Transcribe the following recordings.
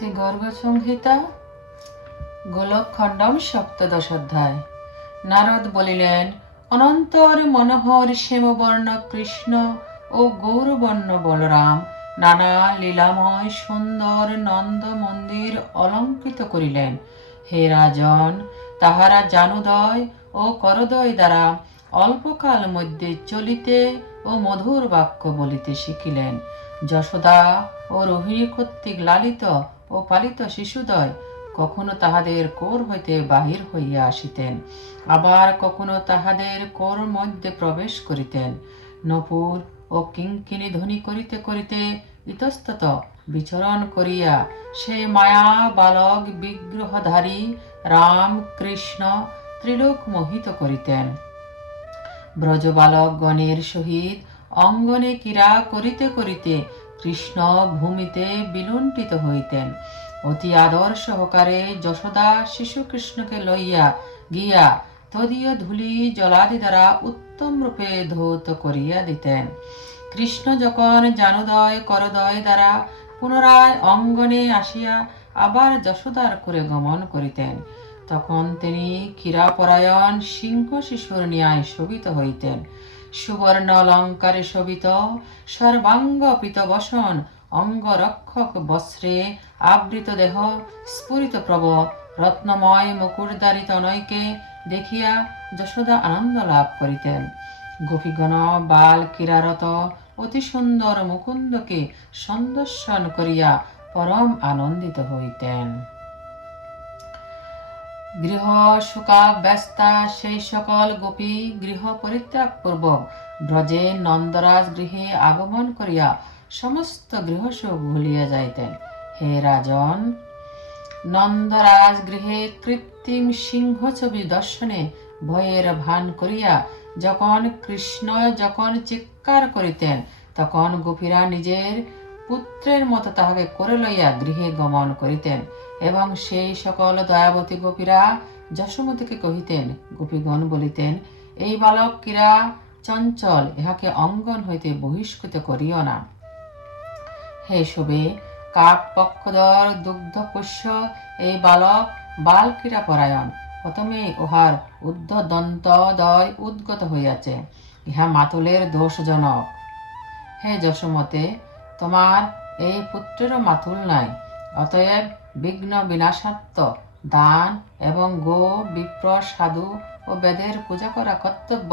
শ্রী গর্গ সংহিতা গোলকখণ্ডম সপ্তদশ অধ্যায়। নারদ বলিলেন, অনন্তর মনোহর শ্যামবর্ণ কৃষ্ণ ও গৌরবর্ণ বলরাম নানা লীলাময় সুন্দর নন্দ মন্দির অলঙ্কৃত করিলেন। হে রাজন, তাহারা জানুদয় ও করদয় দ্বারা অল্পকাল মধ্যে চলিতে ও মধুর বাক্য বলিতে শিখিলেন। যশোদা ও রোহিণী কর্তৃক লালিত ও পালিত শিশুদ্বয় কখনো তাহাদের কোর হইতে বাহির হইয়া আসিতেন, আবার কখনো তাহাদের কোর মধ্যে প্রবেশ করিতেন। নপুর ও কিঙ্কিণী ধ্বনি করিতে করিতে ইতস্তত বিচরণ করিয়া সেই মায়া বালক বিগ্রহধারী রাম কৃষ্ণ ত্রিলোক মোহিত করিতেন। ব্রজবালক গণের সহিত অঙ্গনে ক্রীড়া করিতে করিতে কৃষ্ণ ভূমিতে বিলুণ্ঠিত হইতেন। অতি আদর সহকারে যশোদা শিশু কৃষ্ণকে লইয়া গিয়া তদীয় ধূলি জলাদি দ্বারা উত্তম রূপে ধৌত করিয়া দিতেন। কৃষ্ণ যখন জানুদয় করদয় দ্বারা পুনরায় অঙ্গনে আসিয়া আবার যশোদার করে গমন করিতেন, তখন তিনি ক্ষীরাপরায়ণ সিংহ শিশুর ন্যায় শোভিত হইতেন। সুবর্ণ অলঙ্কারে শোভিত সর্বাঙ্গ পীতবসন অঙ্গরক্ষক বস্ত্রে আবৃত দেহ স্ফুরিত প্রভ রত্নময় মুকুটধারী তনয়কে দেখিয়া যশোদা আনন্দ লাভ করিতেন। গোপীগণ বাল ক্রীড়ারত অতি সুন্দর মুকুন্দকে সন্দর্শন করিয়া পরম আনন্দিত হইতেন। গৃহ শোকাব্যস্তা সেই সকল গোপী গৃহ পরিত্যাগ পূর্বক ব্রজে নন্দরাজ গৃহে আগমন করিয়া সমস্ত গৃহশোক ভুলিয়া যাইতেন। হে রাজন, নন্দরাজ গৃহে কৃত্রিম সিংহ ছবি দর্শনে ভয়ের ভান করিয়া যখন কৃষ্ণ চিৎকার করিতেন, তখন গোপীরা নিজের পুত্রের মতো তাহাকে করে লইয়া গৃহে গমন করিতেন, এবং সেই সকল দয়াবতী গোপীরা যশোমতীকে কহিতেন। গোপীগণ বলিতেন, এই বালক ক্রীড়া চঞ্চল, ইহাকে অঙ্গন হইতে বহিষ্কৃত করিও না। হে শোভে কাক পক্ষধর দুগ্ধ পোষ্য এই বালক বাল ক্রীড়া পরায়ণ, প্রথমে উহার ঊর্ধ্বদন্তদ্বয় উদ্গত হইয়াছে, ইহা মাতুলের দোষজনক। হে যশোমতে, তোমার এই পুত্রেরও মাতুল নাই, অতএব বিঘ্ন বিনাশাত্ম দান এবং গো বিপ্র সাধু ও বেদের পূজা করা কর্তব্য।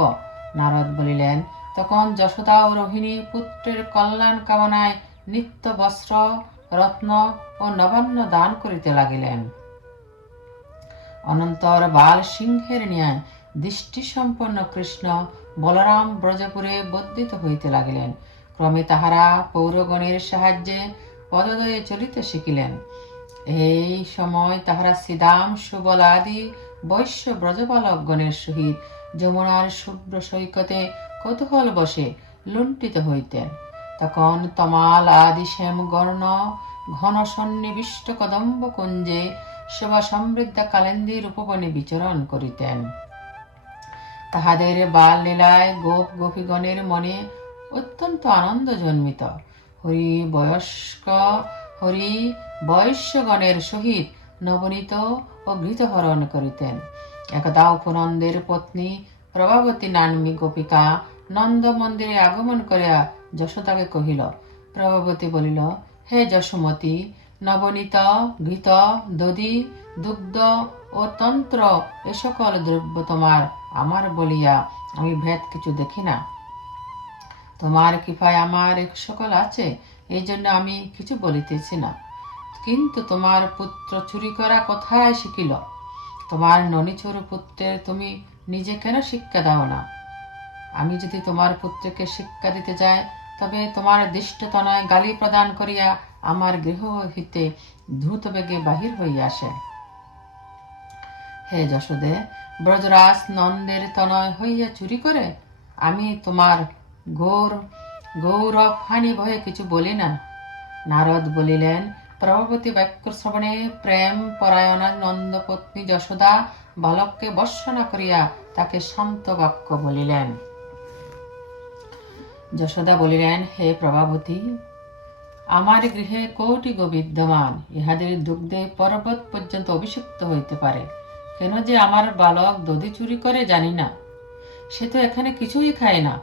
নারদ বলিলেন, তখন যশোদা ও রোহিণী পুত্রের কল্যাণ কামনায় নিত্য বস্ত্র রত্ন ও নবান্ন দান করিতে লাগিলেন। অনন্তর বাল সিংহের ন্যায় দৃষ্টি সম্পন্ন কৃষ্ণ বলরাম ব্রজপুরে বর্ধিত হইতে লাগিলেন। ক্রমে তাহারা পৌরগণের সাহায্যে পদদয়ে চলিতে শিখিলেন। এই সময় তাহারা শ্রীদাম সুবল আদি বৈশ্য ব্রজবালকগণের সহিত যমুনার শুভ্র সৈকতে কৌতূহল বসে লুণ্ঠিত হইতেন। তখন তমাল আদি শ্যাম গর্ণ ঘন সন্নিবিষ্ট কদম্ব কুঞ্জে শোভা সমৃদ্ধা কালেন্দির উপবনে বিচরণ করিতেন। তাহাদের বাল লীলায় গোপ গোপীগণের মনে অত্যন্ত আনন্দ জন্মিত। হরি বৈশ্যগণের সহিত নবনীত ও ঘৃতহরণ করিতেন। একদা উপনন্দের পত্নী প্রভাবতী নাম্নী গোপিকা নন্দ মন্দিরে আগমন করিয়া যশোদাকে কহিল। প্রভাবতী বলিল, হে যশোমতী, নবনীত ঘৃত দধি দুগ্ধ ও তন্ত্র এ সকল দ্রব্য তোমার আমার বলিয়া আমি ভেদ কিছু দেখি না। তোমার কৃপায় আমার এক সকল আছে, এই জন্য আমি কিছু বলিতেছি না। কিন্তু তোমার পুত্র চুরি করা কোথায় শিখিল? তোমার ননিচোর পুত্রের তুমি নিজে কেন শিক্ষা দাও না? আমি যদি তোমার পুত্রকে শিক্ষা দিতে যাই, তবে তোমার দৃষ্টতনয় গালি প্রদান করিয়া আমার গৃহ হইতে দ্রুত বেগে বাহির হইয়া আসে। হে যশোদে, ব্রজরাজ নন্দের তনয় হইয়া চুরি করে? আমি তোমার গৌরব হানি ভয়ে কিছু বলি না। নারদ বলিলেন, প্রভাবতী বাক্য শ্রবণে প্রেম পরায়ণা নন্দপত্নী যশোদা বালককে বর্ষণা করিয়া তাকে শান্ত বাক্য বলিলেন। যশোদা বলিলেন, হে প্রভাবতী, আমার গৃহে কোটি গো বিদ্যমান, ইহাদের দুগ্ধে পর্বত পর্যন্ত অভিষিক্ত হইতে পারে। কেন যে আমার বালক দধি চুরি করে জানি না, সে তো এখানে কিছুই খায় না।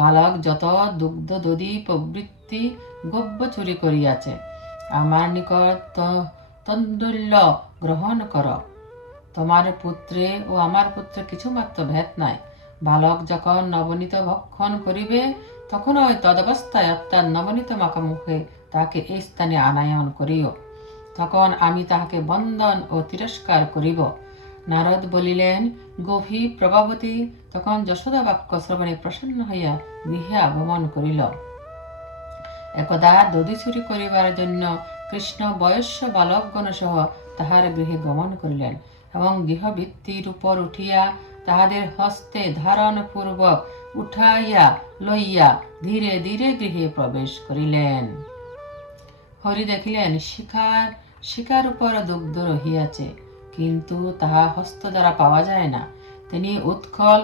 বালক যত দুগ্ধ দধি প্রবৃত্তি গব্য চুরি করিয়াছে। আমার নিকট তন্দুল্য গ্রহণ কর। তোমার পুত্রে ও আমার পুত্রে কিছুমাত্র ভেদ নাই। বালক যখন নবনীত ভক্ষণ করিবে, তখন ওই তদবস্থায় অর্থাৎ নবনীত মাখামুখে তাহাকে এই স্থানে আনায়ন করিও। তখন আমি তাহাকে বন্দন ও তিরস্কার করিব। নারদ বলিলেন, গভী প্রভাবতী তখন যশোদা বাক্য শ্রবণে প্রসন্ন হইয়া গৃহে আগমন করিল। একদা দধি চুরি করিবার জন্য কৃষ্ণ বয়স্য বালকগণ সহ তাহার গৃহে গমন করিলেন এবং গৃহভিত্তির উপর উঠিয়া তাহাদের হস্তে ধারণ পূর্বক উঠাইয়া লইয়া ধীরে ধীরে গৃহে প্রবেশ করিলেন। হরি দেখিলেন শিকার উপর দুগ্ধ রহিয়াছে, কিন্তু তাহা হস্ত দ্বারা পাওয়া যায় না। তিনি উৎকল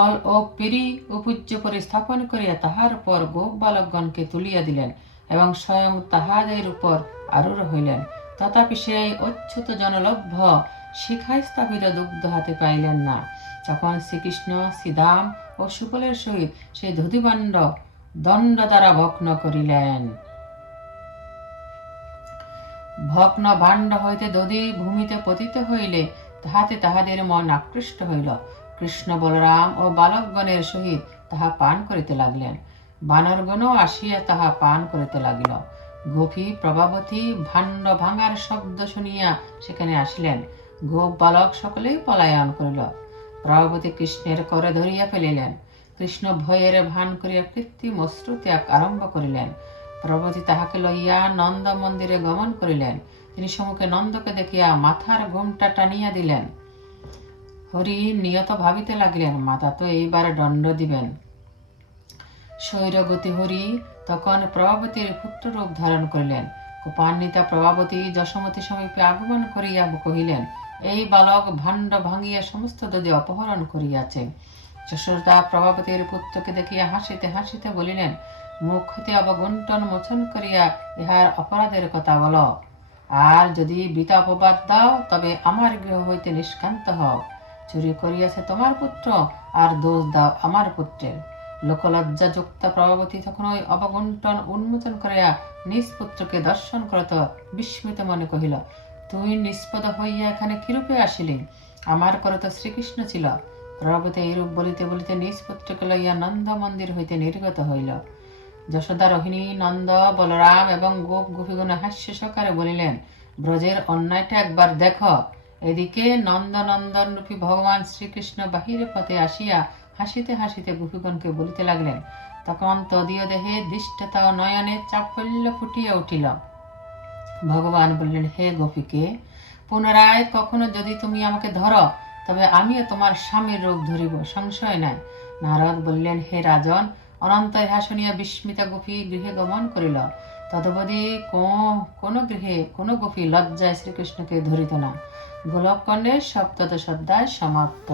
অল ও পিরি উপূজ্য করে স্থাপন করিয়া তাহার উপর গোপ বালকগণকে তুলিয়া দিলেন এবং স্বয়ং তাহাদের উপর আরূঢ় হইলেন। তথাপি সেই অচ্যুত জনলভ্য শিখায় স্থাপিত দুগ্ধ হাতে পাইলেন না। তখন শ্রীকৃষ্ণ শ্রীদাম ও সুকলের সহিত সেই দধিবাণ্ড দণ্ড দ্বারা ভগ্ন করিলেন। ভগ্ন ভাণ্ড হইতে দধি ভূমিতে পতিত হইলে তাহাতে তাহাদের মন আকৃষ্ট হইল। কৃষ্ণ বলরাম ও বালকগণের সহিত তাহা পান করিতে লাগিলেন। বানরগণও আসিয়া তাহা পান করিতে লাগিল। গোপী প্রভাবতী ভাণ্ড ভাঙার শব্দ শুনিয়া সেখানে আসিলেন। গোপ বালক সকলেই পলায়ন করিল। প্রভাবতী কৃষ্ণের করে ধরিয়া ফেলিলেন। কৃষ্ণ ভয়ের ভান করিয়া কৃত্রিম অশ্রু ত্যাগ আরম্ভ করিলেন। প্রভৃতি তাহাকে লইয়া নন্দ মন্দিরে গমন করিলেন। তিনি সম্মুখে নন্দকে দেখিয়া মাথার ঘোমটা টানিয়া দিলেন। হরি নিয়ত ভাবিতে লাগিলেন, মাতা তো এইবার দণ্ড দিবেন। স্বৈরগতি হরি তখন প্রভাবতীর পুত্ররূপ ধারণ করিলেন। কুপান্বিতা প্রভাবতী যশোমতী সমীপে আগমন করিয়া কহিলেন, এই বালক ভাণ্ড ভাঙিয়া সমস্ত দধি অপহরণ করিয়াছে। যশোদা প্রভাবতীর পুত্রকে দেখিয়া হাসিতে হাসিতে বলিলেন, মুখ হইতে অবগুণ্ঠন মোচন করিয়া ইহার অপরাধের কথা বল। আর যদি বৃথা অপবাদ দাও, তবে আমার গৃহ হইতে নিষ্কান্ত হও। চুরি করিয়াছে তোমার পুত্র, আর দোষ দাও আমার পুত্রের। লোকলজ্জা যুক্ত প্রভাবতী তখন ওই অবগুণ্ঠন উন্মোচন করিয়া নিজ পুত্রকে দর্শন করত বিস্মিত মনে কহিল, তুই নিষ্পদ হইয়া এখানে কিরূপে আসিলি? আমার করে তো শ্রীকৃষ্ণ ছিল। প্রভাবতী এইরূপ বলিতে বলিতে নিজ পুত্রকে লইয়া নন্দ মন্দির হইতে নির্গত হইল। যশোদা, রোহিণী, নন্দ, বলরাম এবং গোপ গোপীগণ হাস্য সহকারে বলিলেন, ব্রজের অন্যায়টা একবার দেখো। এদিকে নন্দনন্দন রূপী ভগবান শ্রীকৃষ্ণ বাহিরে পথে আসিয়া হাসিতে হাসিতে গোপীগণকে বলিতে লাগলেন। তখন তদীয় দেহে দৃষ্টতা ও নয়নে চাপল্য ফুটিয়া উঠিল। ভগবান বললেন, হে গোপীকে, পুনরায় কখনো যদি তুমি আমাকে ধরো, তবে আমিও তোমার স্বামীর রূপ ধরিব, সংশয় নাই। নারদ বললেন, হে রাজন, অনন্ত ইহা শুনিয়া বিস্মিতা গোপী গৃহে গমন করিল। তদবধি কোন গৃহে কোন গোপী লজ্জায় শ্রীকৃষ্ণকে ধরিত না। গোলককর্ণের সপ্তদশ অধ্যায় সমাপ্ত।